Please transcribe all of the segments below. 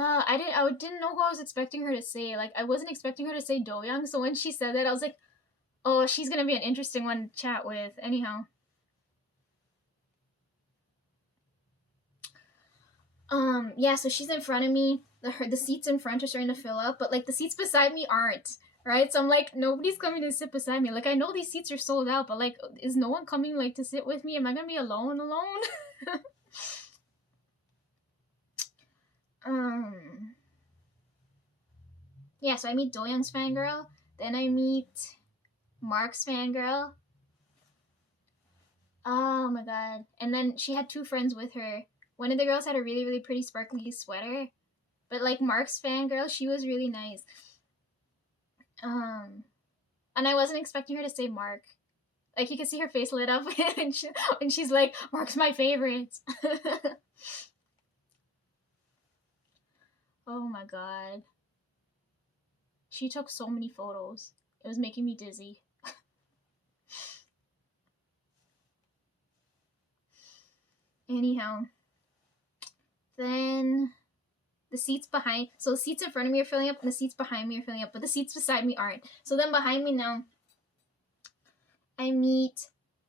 I didn't know who I was expecting her to say. Like, I wasn't expecting her to say Doyoung, so when she said that, I was like, oh, she's gonna be an interesting one to chat with. Anyhow. Yeah, so she's in front of me. The seats in front are starting to fill up, but like the seats beside me aren't. Right? So I'm like, nobody's coming to sit beside me. Like, I know these seats are sold out, but like, is no one coming like to sit with me? Am I gonna be alone? um yeah, so I meet Doyoung's fangirl, then I meet Mark's fangirl. Oh my god. And then she had two friends with her. One of the girls had a really, really pretty sparkly sweater. But like Mark's fangirl, she was really nice. Um and I wasn't expecting her to say Mark. Like you could see her face lit up and she's like, Mark's my favorite. Oh my god. She took so many photos. It was making me dizzy. Anyhow. Then the seats behind, so the seats in front of me are filling up and the seats behind me are filling up, but the seats beside me aren't. So then behind me now, I meet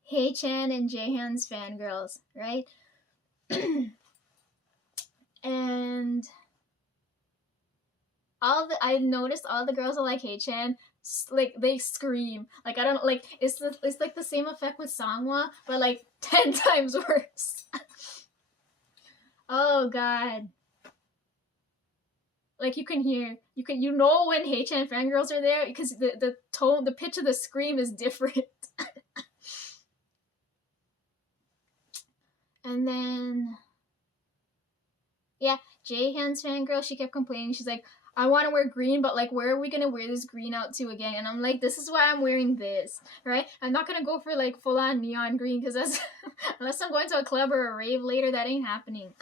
Haechan and Jaehyun's fangirls, right? And I noticed all the girls are like Haechan, like they scream. Like I don't like it's like the same effect with Sangwa, but like 10 times worse. Oh god. Like you know when Haechan fangirls are there because the tone, the pitch of the scream is different. And then yeah, Jaehyun's fangirl, she kept complaining. She's like, I want to wear green, but like, where are we gonna wear this green out to again? And I'm like, this is why I'm wearing this, right? I'm not gonna go for like full on neon green because that's unless I'm going to a club or a rave later, that ain't happening.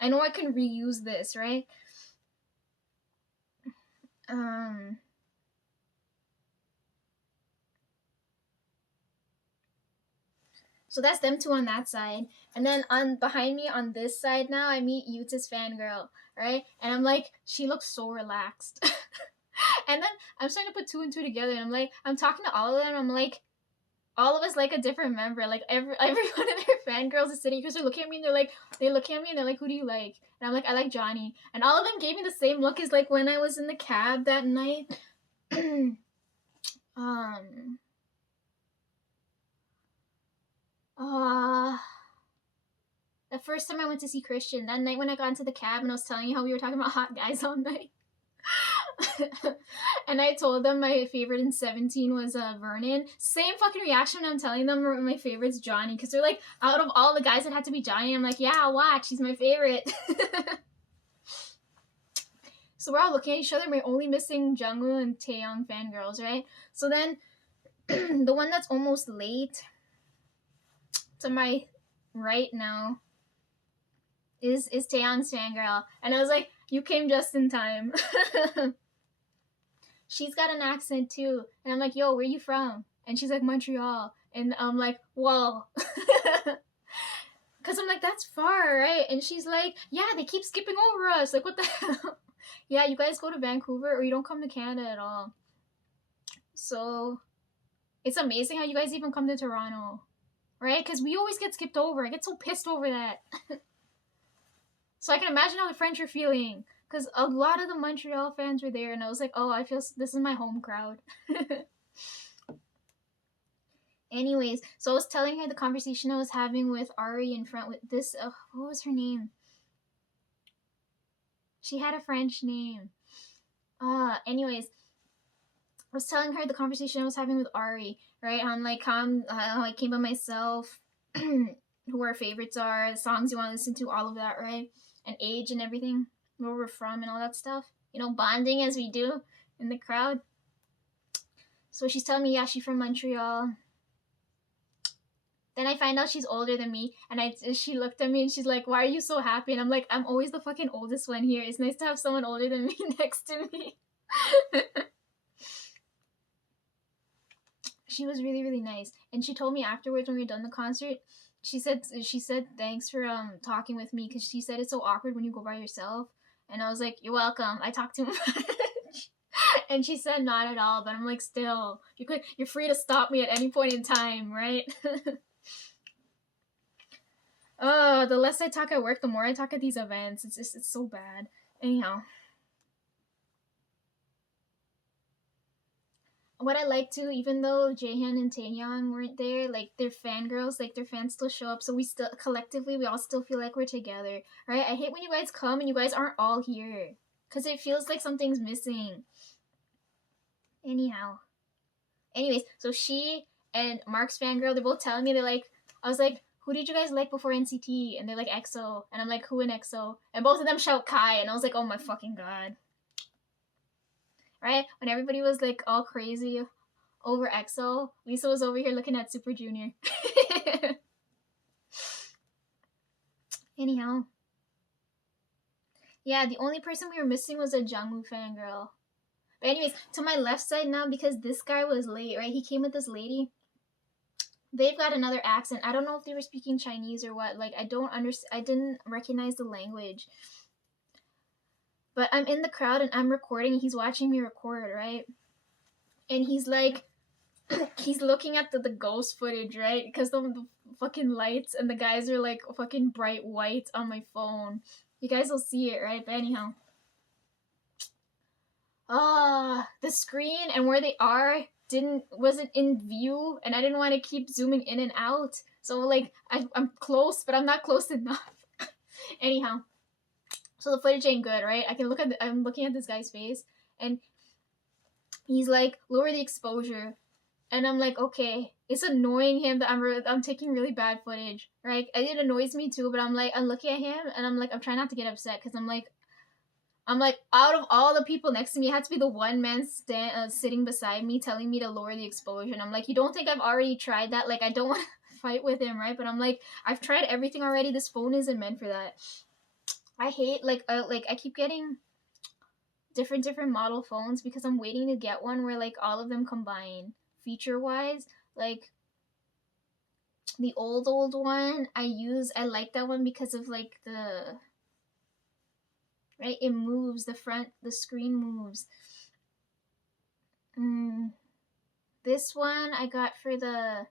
I know I can reuse this, right? So that's them two on that side. And then on behind me on this side now, I meet Yuta's fangirl, right? And I'm like, she looks so relaxed. And then I'm starting to put two and two together, and I'm like, I'm talking to all of them. I'm like, all of us like a different member. Like every one of their fangirls is sitting because they're looking at me and they're looking at me and they're like, who do you like? And I'm like, I like Johnny. And all of them gave me the same look as like when I was in the cab that night. The first time I went to see Christian, that night when I got into the cab and I was telling you how we were talking about hot guys all night. And I told them my favorite in 17 was Vernon. Same fucking reaction when I'm telling them my favorite's Johnny, because they're like, out of all the guys, it had to be Johnny. I'm like, yeah, watch, he's my favorite. So we're all looking at each other. We're only missing Jungwoo and Taeyong fangirls, right? So then the one that's almost late to my right now is Taeyong's fangirl. And I was like, you came just in time. She's got an accent too. And I'm like, yo, where you from? And she's like, Montreal. And I'm like, whoa. Because I'm like, that's far, right? And she's like, yeah, they keep skipping over us. Like, what the hell? Yeah, you guys go to Vancouver or you don't come to Canada at all. So it's amazing how you guys even come to Toronto, right? Because we always get skipped over. I get so pissed over that. So I can imagine how the French are feeling. Because a lot of the Montreal fans were there, and I was like, oh, I feel this is my home crowd. Anyways, so I was telling her the conversation I was having with Ari in front with this, what was her name? She had a French name. Anyways, I was telling her the conversation I was having with Ari, right? On like how I came by myself, who our favorites are, the songs you want to listen to, all of that, right? And age and everything, where we're from and all that stuff. You know, bonding as we do in the crowd. So she's telling me, yeah, she's from Montreal. Then I find out she's older than me, and she looked at me and she's like, why are you so happy? And I'm like, I'm always the fucking oldest one here. It's nice to have someone older than me next to me. She was really, really nice. And she told me afterwards when we were done the concert, she said thanks for talking with me, because she said it's so awkward when you go by yourself. And I was like, you're welcome. I talk too much. And she said not at all, but I'm like, still, you're free to stop me at any point in time, right? Oh, the less I talk at work, the more I talk at these events. It's so bad. Anyhow. What I like too, even though Jaehyun and Taehyung weren't there, like they're fangirls, like their fans still show up, so we still collectively we all still feel like we're together, right? I hate when you guys come and you guys aren't all here, cause it feels like something's missing. Anyhow, anyways, so she and Mark's fangirl, they're both telling me they're like, I was like, who did you guys like before NCT? And they're like EXO, and I'm like, who in EXO? And both of them shout Kai, and I was like, oh my fucking god. Right? When everybody was like all crazy over EXO, Lisa was over here looking at Super Junior. Anyhow. Yeah, the only person we were missing was a Jungwoo fangirl. But anyways, to my left side now, because this guy was late, right? He came with this lady. They've got another accent. I don't know if they were speaking Chinese or what. Like, I don't understand. I didn't recognize the language. But I'm in the crowd and I'm recording. And he's watching me record, right? And he's like, he's looking at the ghost footage, right? Because the fucking lights and the guys are like fucking bright white on my phone. You guys will see it, right? But anyhow. The screen and where they wasn't in view, and I didn't want to keep zooming in and out. So like I'm close, but I'm not close enough. Anyhow. So the footage ain't good, right? I'm looking at this guy's face and he's like, lower the exposure. And I'm like, okay, it's annoying him that I'm taking really bad footage, right? It annoys me too, but I'm looking at him and I'm like, I'm trying not to get upset because I'm like, out of all the people next to me, it had to be the one man sitting beside me telling me to lower the exposure. And I'm like, you don't think I've already tried that? Like, I don't want to fight with him, right? But I'm like, I've tried everything already. This phone isn't meant for that. I hate, I keep getting different model phones because I'm waiting to get one where, like, all of them combine feature-wise. Like, the old one I like that one because of, like, right, it moves, the screen moves. This one I got for the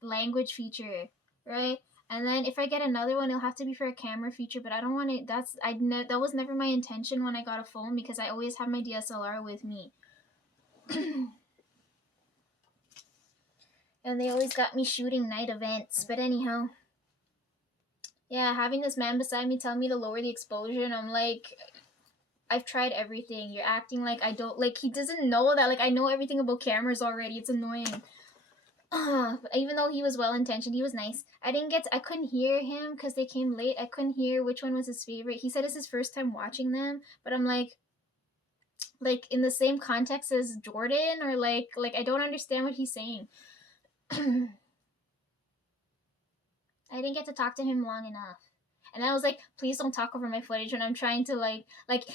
language feature, right? And then if I get another one, it'll have to be for a camera feature, but I don't want it. That was never my intention when I got a phone because I always have my DSLR with me. And they always got me shooting night events. But anyhow, yeah, having this man beside me telling me to lower the exposure, and I'm like, I've tried everything. You're acting like I don't, like, he doesn't know that, like, I know everything about cameras already. It's annoying. But even though he was well-intentioned, he was nice. I couldn't hear him because they came late. I couldn't hear which one was his favorite. He said it's his first time watching them, but I'm like in the same context as Jordan, or like I don't understand what he's saying. I didn't get to talk to him long enough. And I was like, please don't talk over my footage when I'm trying to like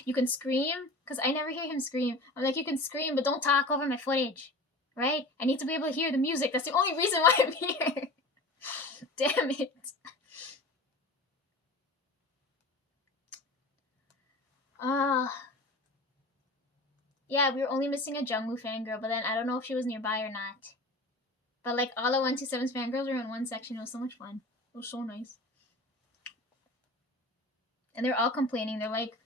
you can scream, because I never hear him scream. I'm like, you can scream, but don't talk over my footage. Right? I need to be able to hear the music. That's the only reason why I'm here. Damn it. Yeah, we were only missing a Jungwoo fangirl, but then I don't know if she was nearby or not. But like all of 127's fangirls were in one section. It was so much fun. It was so nice. And they're all complaining. They're like,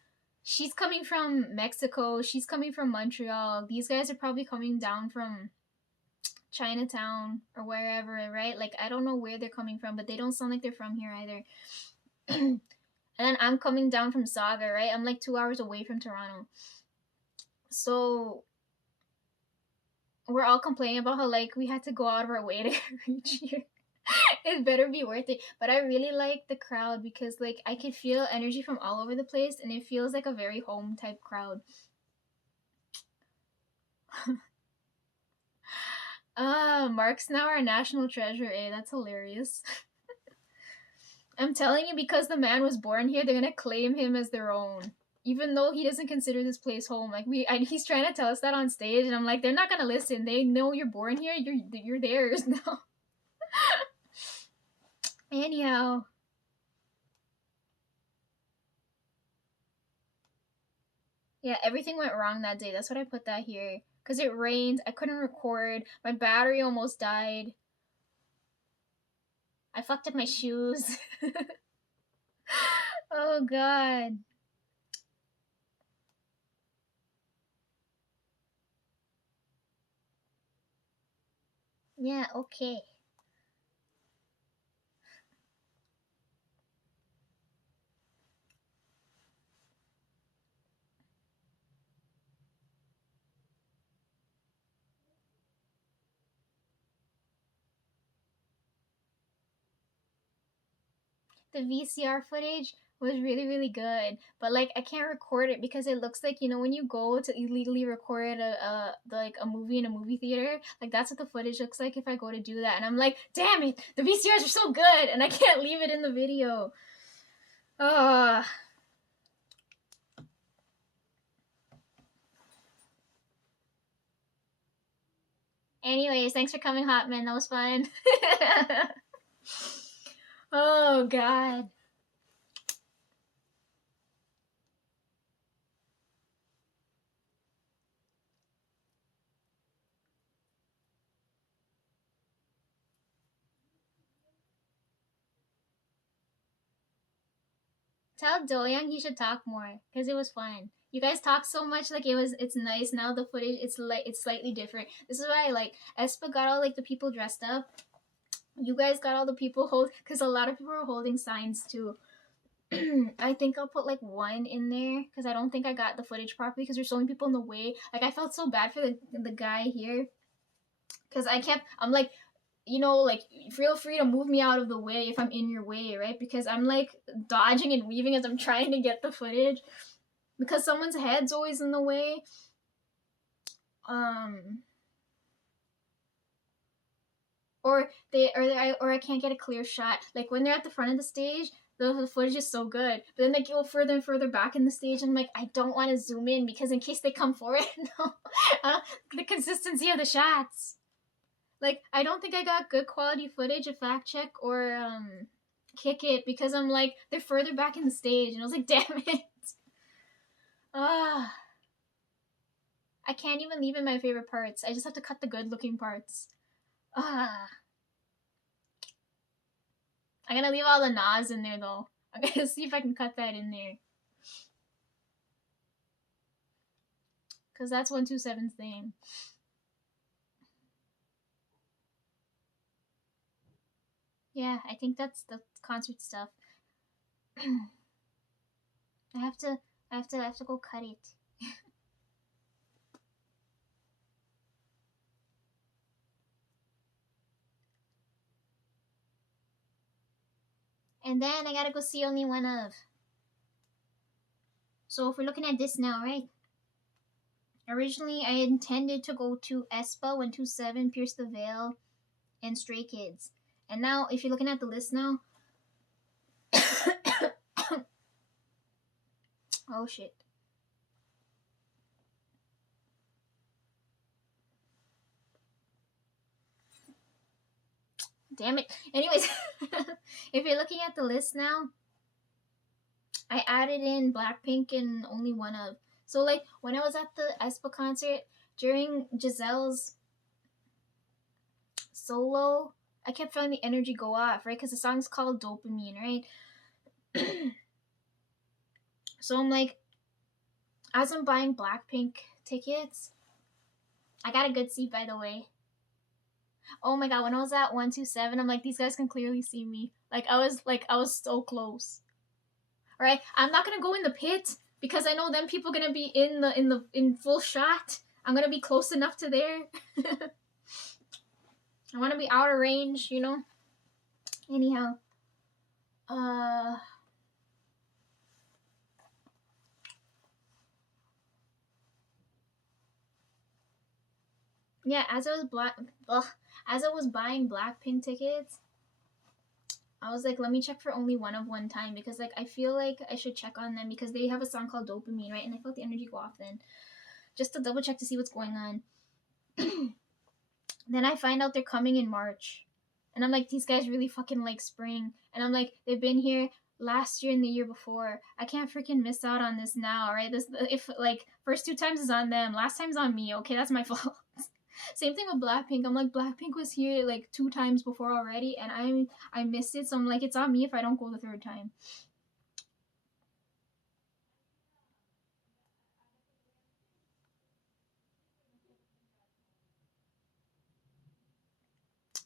she's coming from Mexico. She's coming from Montreal. These guys are probably coming down from Chinatown or wherever, right? Like, I don't know where they're coming from, but they don't sound like they're from here either. And then I'm coming down from Saga, right? I'm like 2 hours away from Toronto. So we're all complaining about how like we had to go out of our way to reach here. It better be worth it. But I really like the crowd because like I can feel energy from all over the place and it feels like a very home type crowd. Mark's now our national treasure, eh? That's hilarious. I'm telling you, because the man was born here, they're gonna claim him as their own. Even though he doesn't consider this place home. Like, he's trying to tell us that on stage, and I'm like, they're not gonna listen. They know you're born here, you're theirs now. Anyhow. Yeah, everything went wrong that day. That's what I put that here. Because it rained. I couldn't record. My battery almost died. I fucked up my shoes. Oh, God. Yeah, okay. The VCR footage was really really good, but like I can't record it because it looks like, you know, when you go to illegally record a movie in a movie theater, like that's what the footage looks like if I go to do that, and I'm like, damn it, the VCRs are so good and I can't leave it in the video. Oh. Anyways, thanks for coming, Hotman. That was fun. Oh God. Tell Doyoung he should talk more because it was fun. You guys talk so much, like it's nice. Now the footage, it's slightly different. This is what I like. Espa got all like the people dressed up. You guys got all the people hold, because a lot of people are holding signs too. I think I'll put like one in there because I don't think I got the footage properly because there's so many people in the way. Like I felt so bad for the guy here because I'm like, you know, like feel free to move me out of the way if I'm in your way, right? Because I'm like dodging and weaving as I'm trying to get the footage because someone's head's always in the way. Um, or I can't get a clear shot. Like when they're at the front of the stage, the footage is so good, but then they go further and further back in the stage, and I'm like, I don't want to zoom in because in case they come forward, no, the consistency of the shots. Like I don't think I got good quality footage of fact check or kick it because I'm like they're further back in the stage, and I was like, damn it. Ah, I can't even leave in my favorite parts. I just have to cut the good looking parts. Ah. I'm gonna leave all the Nas in there though. I'm gonna see if I can cut that in there. Cause that's 127's thing. Yeah, I think that's the concert stuff. I have to I have to go cut it. And then I gotta go see only one of. So if we're looking at this now, right? Originally I intended to go to aespa 127, Pierce the Veil, and Stray Kids. And now if you're looking at the list now, oh shit. Damn it. Anyways, if you're looking at the list now, I added in Blackpink and only one of. So like when I was at the aespa concert during Giselle's solo, I kept feeling the energy go off, right? Because the song's called Dopamine, right? So I'm like, as I'm buying Blackpink tickets, I got a good seat, by the way. Oh my god, when I was at 127, I'm like, these guys can clearly see me. I was so close. Right? I'm not gonna go in the pit because I know them people gonna be in full shot. I'm gonna be close enough to there. I want to be out of range, you know. Anyhow, yeah. As I was buying Blackpink tickets, I was like, let me check for only one of one time because like I feel like I should check on them because they have a song called Dopamine, right? And I felt the energy go off then, just to double check to see what's going on. Then I find out they're coming in March. And I'm like, these guys really fucking like spring. And I'm like, they've been here last year and the year before. I can't freaking miss out on this now, right? This, if like first two times is on them, last time's on me. Okay, that's my fault. Same thing with Blackpink. I'm like, Blackpink was here like two times before already, and I missed it. So I'm like, it's on me if I don't go the third time.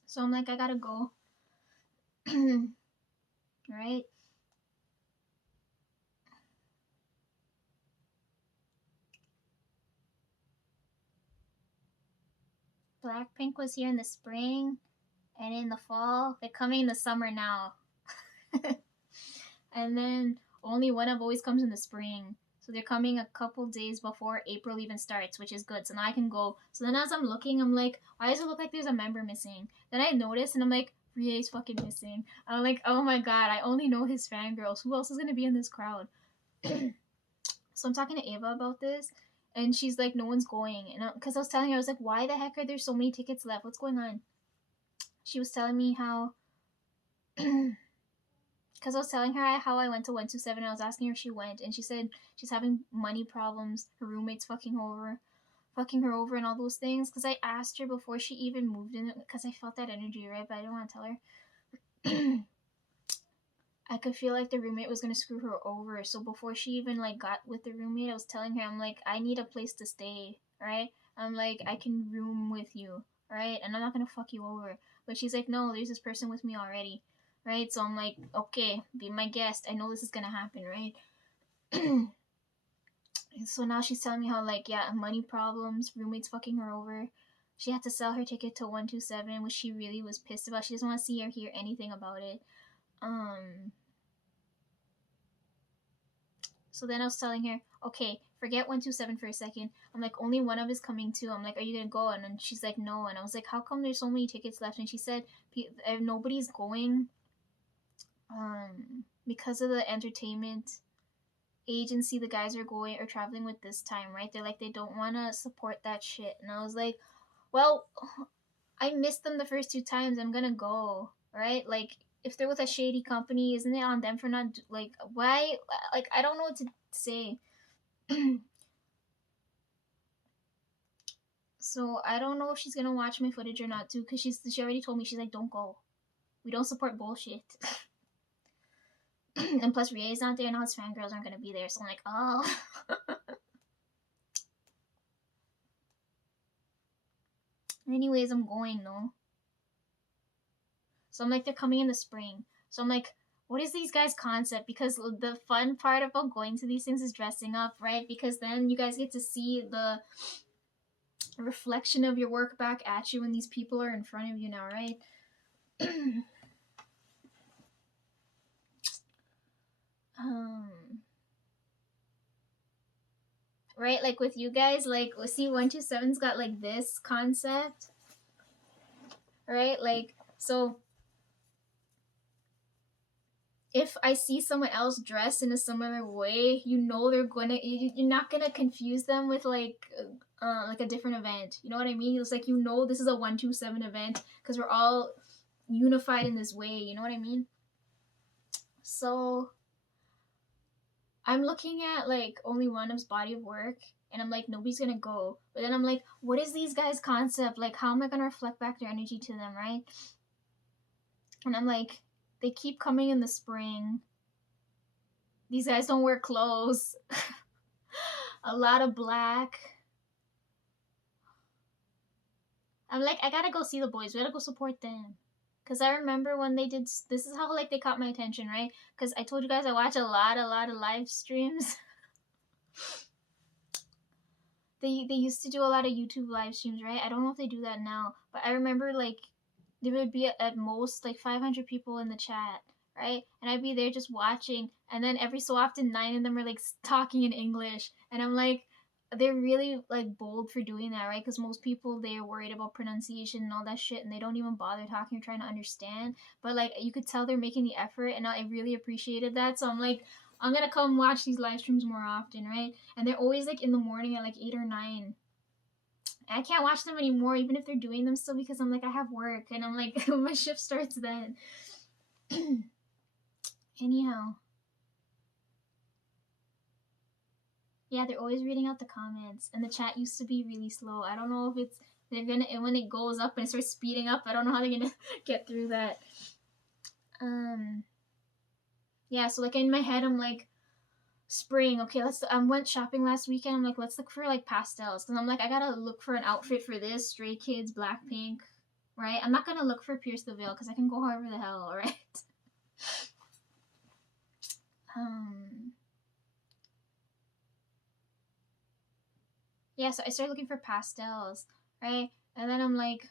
So I'm like, I gotta go. Right? Blackpink was here in the spring and in the fall. They're coming in the summer now. And then only one of always comes in the spring. So they're coming a couple days before April even starts, which is good. So now I can go. So then as I'm looking, I'm like, why does it look like there's a member missing? Then I notice and I'm like, Rie's fucking missing. I'm like, oh my god, I only know his fangirls. Who else is gonna be in this crowd? So I'm talking to Ava about this, and she's like, no one's going. And because I was telling her, I was like, why the heck are there so many tickets left? What's going on? She was telling me how because I was telling her how I went to 127 and I was asking her if she went, and she said she's having money problems, her roommate's fucking her over and all those things. Because I asked her before she even moved in, because I felt that energy, right? But I didn't want to tell her. I could feel like the roommate was gonna screw her over. So before she even like got with the roommate, I was telling her, I'm like, I need a place to stay, right? I'm like, I can room with you, right? And I'm not gonna fuck you over. But she's like, no, there's this person with me already, right? So I'm like, okay, be my guest. I know this is gonna happen, right? So now she's telling me how like, yeah, money problems, roommates fucking her over. She had to sell her ticket to 127, which she really was pissed about. She doesn't want to see or hear anything about it. Um, So then I was telling her, okay, forget 127 for a second. I'm like, only one of us coming too. I'm like, are you gonna go? And then she's like, no. And I was like, how come there's so many tickets left? And she said, nobody's going because of the entertainment agency the guys are going or traveling with this time, right? They're like, they don't want to support that shit. And I was like, well, I missed them the first two times. I'm gonna go, right? Like, if they're with a shady company, isn't it on them for not, like, why? Like, I don't know what to say. So I don't know if she's gonna watch my footage or not too, because she already told me, she's like, don't go. We don't support bullshit. And plus Rie is not there, and all his fangirls aren't gonna be there. So I'm like, oh. Anyways, I'm going though. So I'm like, they're coming in the spring. So I'm like, what is these guys' concept? Because the fun part about going to these things is dressing up, right? Because then you guys get to see the reflection of your work back at you when these people are in front of you now, right? Right, like with you guys, like, see, 127's got like this concept, right? Like, so if I see someone else dressed in a similar way, you know they're gonna, you're not gonna confuse them with like a different event. You know what I mean? It's like, you know, this is a 127 event because we're all unified in this way. You know what I mean? So I'm looking at like only one of's body of work, and I'm like, nobody's gonna go. But then I'm like, what is these guys' concept? Like, how am I gonna reflect back their energy to them, right? And I'm like, they keep coming in the spring. These guys don't wear clothes. A lot of black. I'm like, I gotta go see the boys. We gotta go support them. Cause I remember when they did. This is how like they caught my attention, right? Cause I told you guys I watch a lot of live streams. They used to do a lot of YouTube live streams, right? I don't know if they do that now, but I remember like there would be at most like 500 people in the chat, right? And I'd be there just watching, and then every so often 9 of them are like talking in English, and I'm like, they're really like bold for doing that, right? Because most people, they're worried about pronunciation and all that shit, and they don't even bother talking or trying to understand. But like, you could tell they're making the effort, and I really appreciated that. So I'm like, I'm gonna come watch these live streams more often, right? And they're always like in the morning at like 8 or 9. I can't watch them anymore, even if they're doing them still, because I'm like, I have work, and I'm like, my shift starts then. Anyhow. Yeah, they're always reading out the comments, and the chat used to be really slow. I don't know if it's they're gonna when it goes up and it starts speeding up. I don't know how they're gonna get through that. Yeah. So like in my head, I'm like, spring. Okay, let's. I went shopping last weekend. I'm like, let's look for like pastels, because I'm like, I gotta look for an outfit for this. Stray Kids, Blackpink, right? I'm not gonna look for Pierce the Veil because I can go however the hell, all right? um. Yeah, so I started looking for pastels, right? And then I'm like,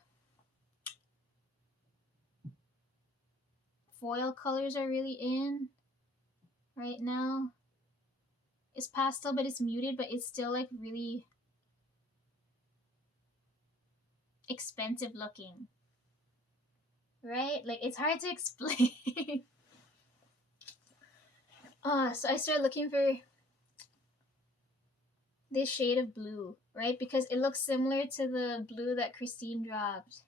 foil colors are really in right now. It's pastel, but it's muted, but it's still like really expensive looking, right? Like it's hard to explain. So I started looking for this shade of blue, right? Because it looks similar to the blue that Christine dropped.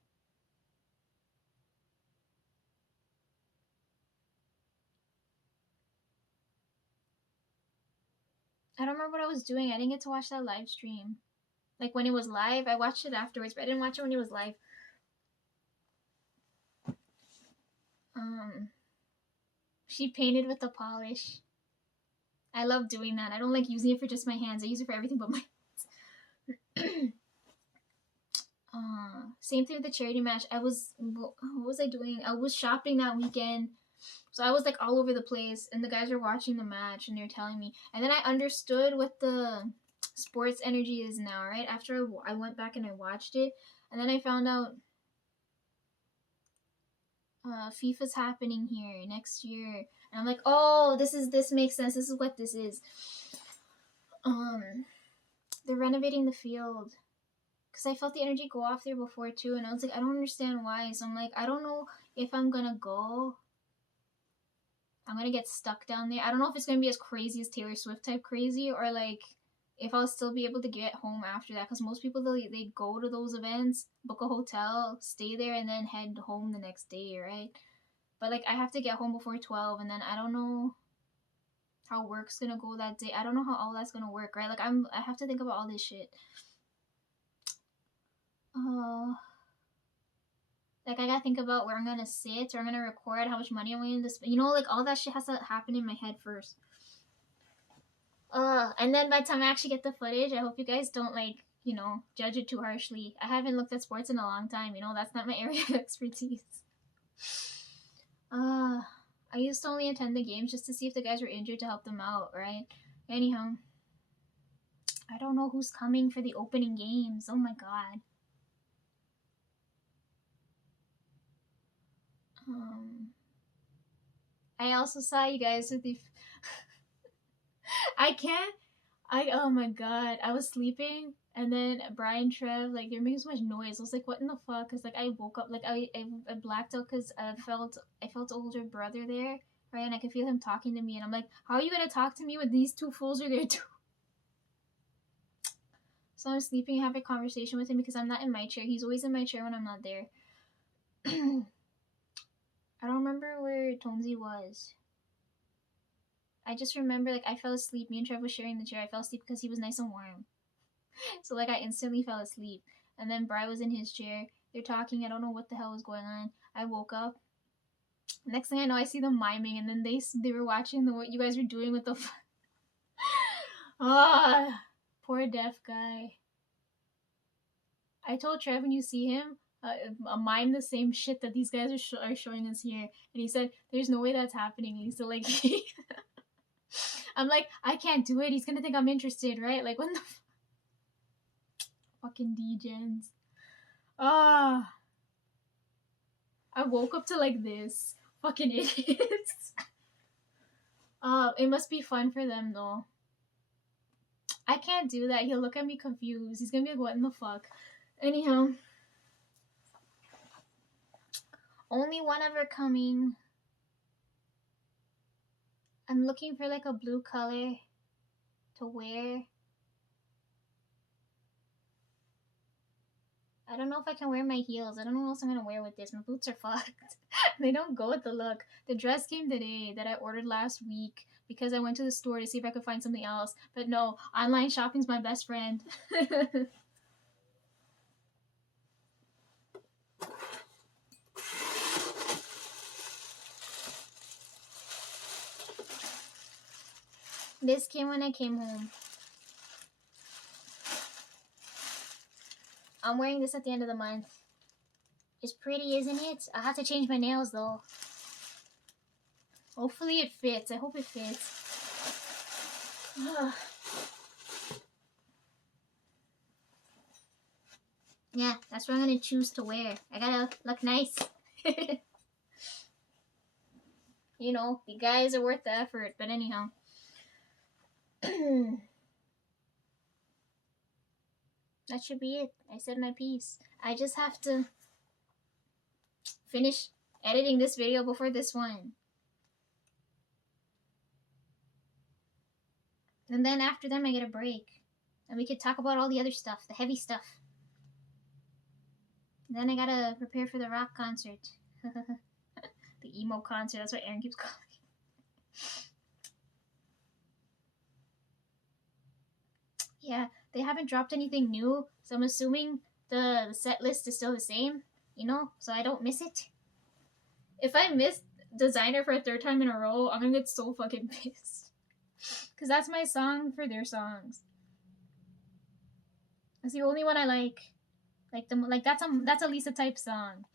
I don't remember what I was doing. I didn't get to watch that live stream. Like when it was live, I watched it afterwards, but I didn't watch it when it was live. She painted with the polish. I love doing that. I don't like using it for just my hands. I use it for everything but my hands. Same thing with the charity match. What was I doing? I was shopping that weekend. So I was like all over the place, and the guys were watching the match, and they're telling me. And then I understood what the sports energy is now, right? After I went back and I watched it, and then I found out FIFA's happening here next year, and I'm like, oh, this makes sense. This is what this is. They're renovating the field because I felt the energy go off there before too, and I was like, I don't understand why. So I'm like, I don't know if I'm gonna go. I'm gonna get stuck down there. I don't know if it's gonna be as crazy as Taylor Swift type crazy, or like if I'll still be able to get home after that. Because most people they go to those events, book a hotel, stay there, and then head home the next day, right? But like I have to get home before 12, and then I don't know how work's gonna go that day. I don't know how all that's gonna work, right? Like I have to think about all this shit. Like I gotta think about where I'm gonna sit, or I'm gonna record, how much money I'm going to spend. You know, like all that shit has to happen in my head first. And then by the time I actually get the footage, I hope you guys don't like, judge it too harshly. I haven't looked at sports in a long time, that's not my area of expertise. I used to only attend the games just to see if the guys were injured to help them out, right? Anyhow, I don't know who's coming for the opening games. Oh my god. I also saw you guys with the. I can't. Oh my god. I was sleeping, and then Brian Trev, like, they're making so much noise. I was like, what in the fuck? Because, like, I woke up, like, I blacked out because I felt older brother there, right? And I could feel him talking to me, and I'm like, how are you going to talk to me when these two fools are there too? So I'm sleeping and have a conversation with him because I'm not in my chair. He's always in my chair when I'm not there. I don't remember where Tonzi was. I just remember, like, I fell asleep. Me and Trev was sharing the chair. I fell asleep because he was nice and warm. So, like, I instantly fell asleep. And then Bri was in his chair. They're talking. I don't know what the hell was going on. I woke up. Next thing I know, I see them miming. And then they were watching what you guys were doing with the... Poor deaf guy. I told Trev when you see him, mime the same shit that these guys are showing us here. And he said, there's no way that's happening. And he's still like... I'm like, I can't do it. He's gonna think I'm interested, right? Like, what the fucking degens. I woke up to like this. Fucking idiots. It must be fun for them though. I can't do that. He'll look at me confused. He's gonna be like, what in the fuck? Anyhow. Only one ever coming. I'm looking for like a blue color to wear. I don't know if I can wear my heels. I don't know what else I'm gonna wear with this. My boots are fucked. They don't go with the look. The dress came today that I ordered last week because I went to the store to see if I could find something else. But no, online shopping's my best friend. This came when I came home. I'm wearing this at the end of the month. It's pretty, isn't it? I have to change my nails though. Hopefully it fits. I hope it fits. Yeah, that's what I'm gonna choose to wear. I gotta look nice. You know, the guys are worth the effort, but anyhow. That should be it. I said my piece. I just have to finish editing this video before this one. And then after them, I get a break. And we could talk about all the other stuff, the heavy stuff. And then I gotta prepare for the rock concert. The emo concert, that's what Aaron keeps calling it. Yeah, they haven't dropped anything new, so I'm assuming the set list is still the same, you know, so I don't miss it. If I miss Designer for a third time in a row, I'm gonna get so fucking pissed. Because that's my song for their songs. That's the only one I like. That's a Lisa type song.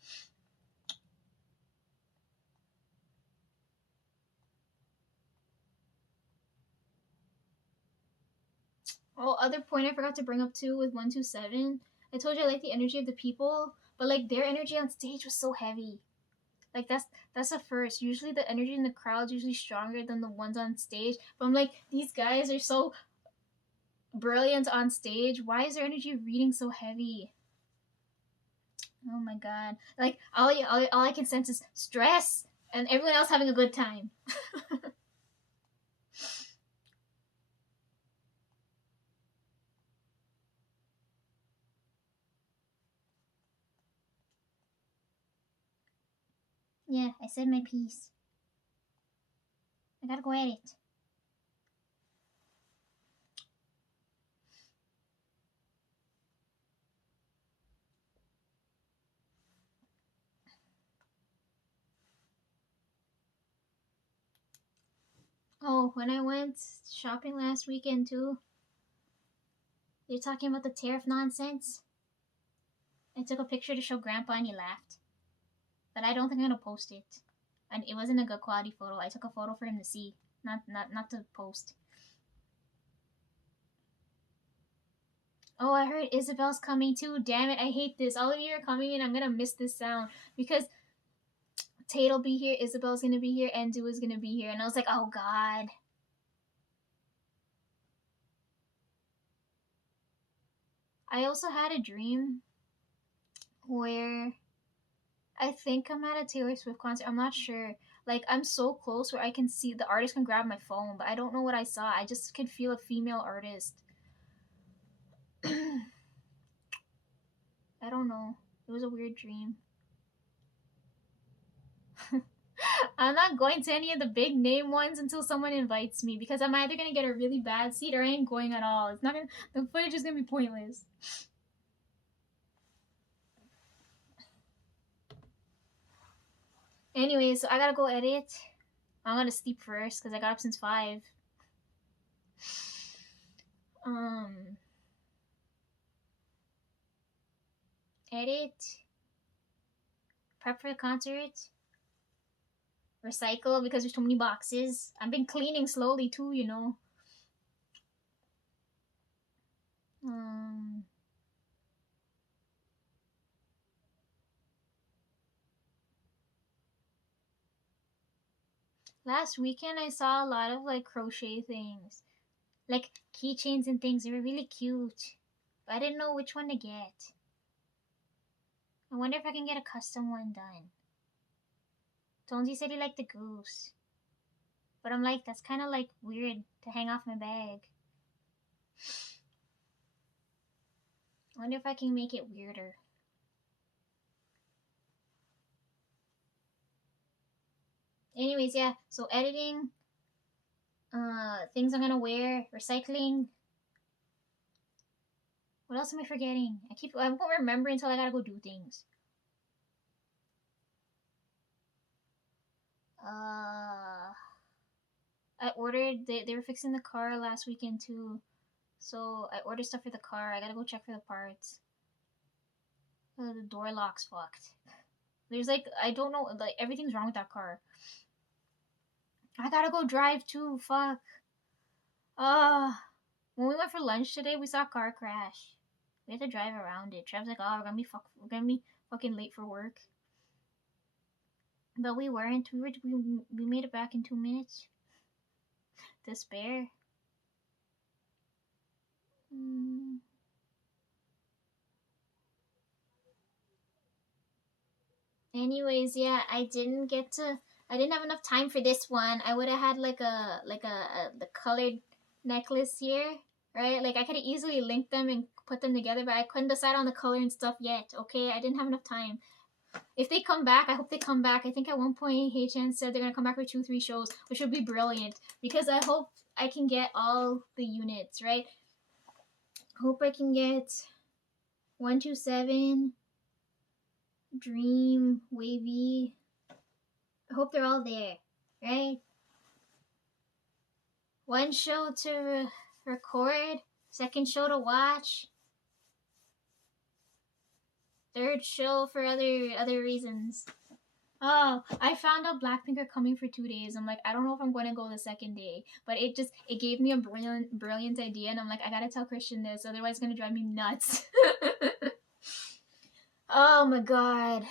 Oh, other point I forgot to bring up too with 127. I told you I like the energy of the people, but like their energy on stage was so heavy. Like that's a first. Usually the energy in the crowd's usually stronger than the ones on stage. But I'm like, these guys are so brilliant on stage. Why is their energy reading so heavy? Oh my god! Like all I can sense is stress, and everyone else having a good time. Yeah, I said my piece. I gotta go edit. Oh, when I went shopping last weekend too, they're talking about the tariff nonsense. I took a picture to show Grandpa and he laughed. But I don't think I'm gonna post it. And it wasn't a good quality photo. I took a photo for him to see, not to post. Oh, I heard Isabel's coming too. Damn it, I hate this. All of you are coming and I'm gonna miss this sound because Tate'll be here, Isabel's gonna be here, and is gonna be here, and I was like, oh god. I also had a dream where I think I'm at a Taylor Swift concert. I'm not sure. Like I'm so close where I can see the artist can grab my phone, but I don't know what I saw. I just could feel a female artist. I don't know. It was a weird dream. I'm not going to any of the big name ones until someone invites me because I'm either gonna get a really bad seat or I ain't going at all. It's not gonna. The footage is gonna be pointless. Anyway, so I gotta go edit. I'm gonna sleep first because I got up since 5. Edit. Prep for the concert. Recycle because there's too many boxes. I've been cleaning slowly too, you know. Last weekend I saw a lot of like crochet things. Like keychains and things. They were really cute. But I didn't know which one to get. I wonder if I can get a custom one done. Tonesy said he liked the goose. But I'm like, that's kind of like weird to hang off my bag. I wonder if I can make it weirder. Anyways, yeah. So editing, things I'm gonna wear, recycling. What else am I forgetting? I won't remember until I gotta go do things. I ordered. They were fixing the car last weekend too, so I ordered stuff for the car. I gotta go check for the parts. The door lock's fucked. There's like I don't know, like everything's wrong with that car. I gotta go drive too. Fuck. When we went for lunch today, we saw a car crash. We had to drive around it. Trev's like, "Oh, we're gonna be fucking late for work." But we weren't. We made it back in 2 minutes. Despair. Mm. Anyways, yeah, I didn't have enough time for this one. I would have had the colored necklace here, right? Like I could have easily linked them and put them together, but I couldn't decide on the color and stuff yet. Okay, I didn't have enough time. If they come back, I hope they come back. I think at one point HN said they're gonna come back for 2-3 shows, which would be brilliant because I hope I can get all the units, right? Hope I can get 127, Dream, Wavy. I hope they're all there, right? One show to record, second show to watch, third show for other reasons. Oh, I found out Blackpink are coming for 2 days. I'm like, I don't know if I'm going to go the second day, but it gave me a brilliant idea, and I'm like, I gotta tell Christian this, otherwise it's gonna drive me nuts. Oh my god.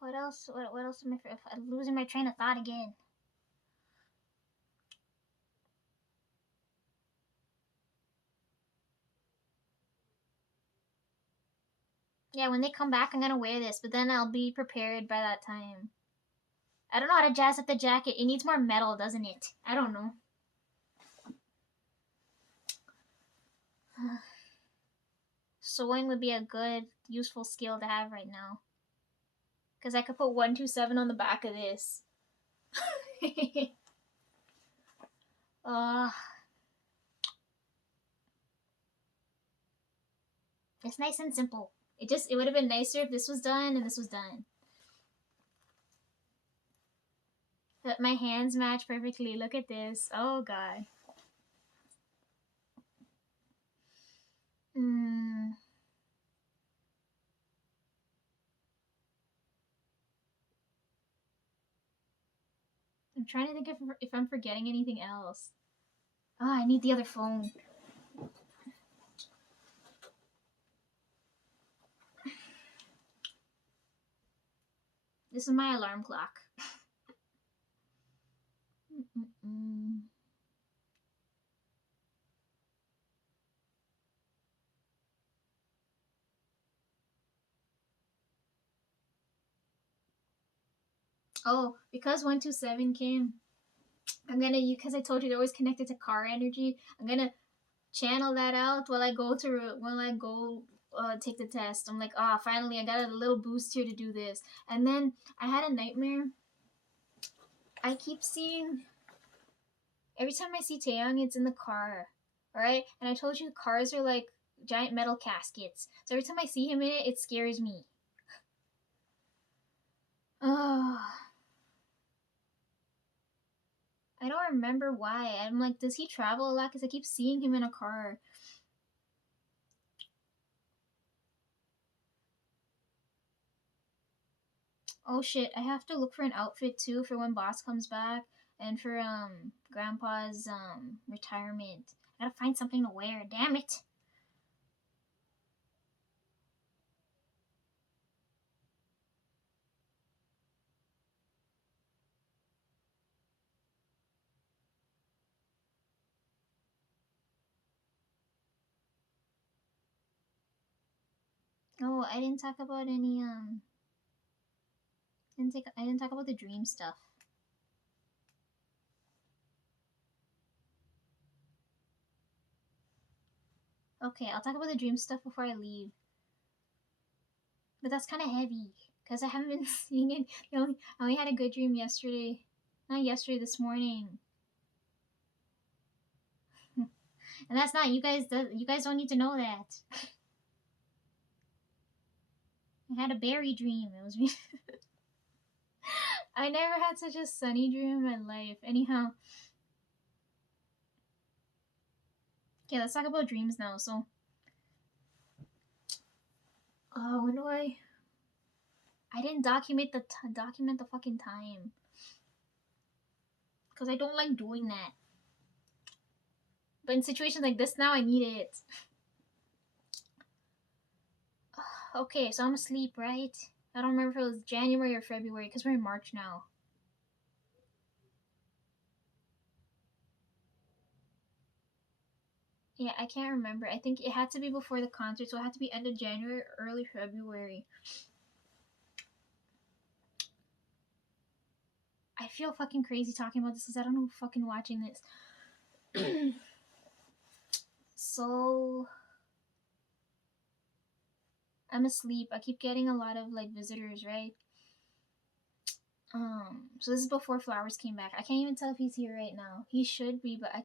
What else? What else am I'm losing my train of thought again. Yeah, when they come back, I'm gonna wear this, but then I'll be prepared by that time. I don't know how to jazz up the jacket. It needs more metal, doesn't it? I don't know. Sewing would be a good, useful skill to have right now. Because I could put 127 on the back of this. It's nice and simple. It would have been nicer if this was done and this was done. But my hands match perfectly. Look at this. Oh god. I'm trying to think if I'm forgetting anything else. Oh, I need the other phone. This is my alarm clock. Oh, because 127 came, I'm gonna, because I told you they're always connected to car energy, I'm gonna channel that out while I go take the test. I'm like, finally, I got a little boost here to do this. And then I had a nightmare. I keep seeing, every time I see Taeyang, it's in the car, alright? And I told you cars are like giant metal caskets. So every time I see him in it, it scares me. Oh. I don't remember why. I'm like, does he travel a lot? Because I keep seeing him in a car. Oh shit, I have to look for an outfit too for when boss comes back and for grandpa's retirement. I gotta find something to wear, damn it. Oh, I didn't talk about any I didn't talk about the dream stuff. Okay, I'll talk about the dream stuff before I leave. But that's kind of heavy because I haven't been seeing it. I only had a good dream yesterday. Not yesterday, this morning. And that's not you guys. You guys don't need to know that. I had a berry dream. It was me. I never had such a sunny dream in my life. Anyhow, okay, let's talk about dreams now. So, when do I? I didn't document the fucking time because I don't like doing that. But in situations like this now, I need it. Okay, so I'm asleep, right? I don't remember if it was January or February because we're in March now. Yeah, I can't remember. I think it had to be before the concert, so it had to be end of January, early February. I feel fucking crazy talking about this because I don't know who's fucking watching this. So I'm asleep. I keep getting a lot of like visitors, right? So this is before Flowers came back. I can't even tell if he's here right now. He should be, but I